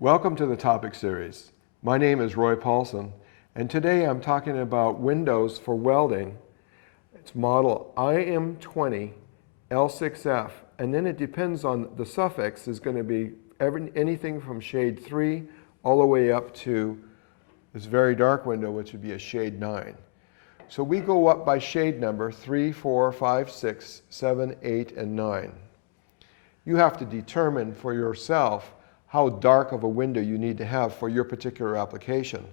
Welcome to the topic series. My name is Roy Paulson, and today I'm talking about windows for welding. It's model IM20 L6F, and then it depends on the suffix is going to be anything from shade 3 all the way up to this very dark window, which would be a shade 9. So we go up by shade number 3, 4, 5, 6, 7, 8, and 9. You have to determine for yourself how dark of a window you need to have for your particular application.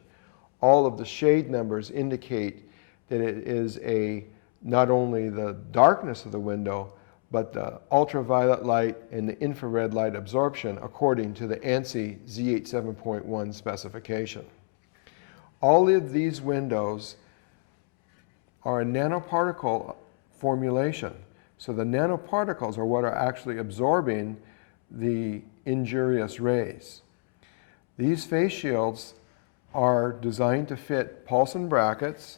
All of the shade numbers indicate that it is not only the darkness of the window, but the ultraviolet light and the infrared light absorption according to the ANSI Z87.1 specification. All of these windows are a nanoparticle formulation. So the nanoparticles are what are actually absorbing the injurious rays. These face shields are designed to fit Paulson brackets,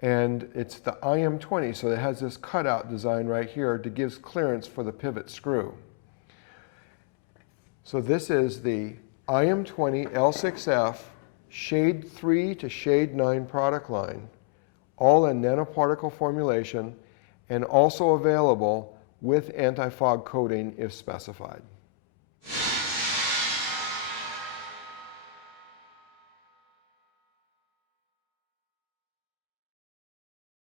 and it's the IM20, so it has this cutout design right here to give clearance for the pivot screw. So this is the IM20 L6F shade 3 to shade 9 product line, all in nanoparticle formulation and also available with anti-fog coating if specified.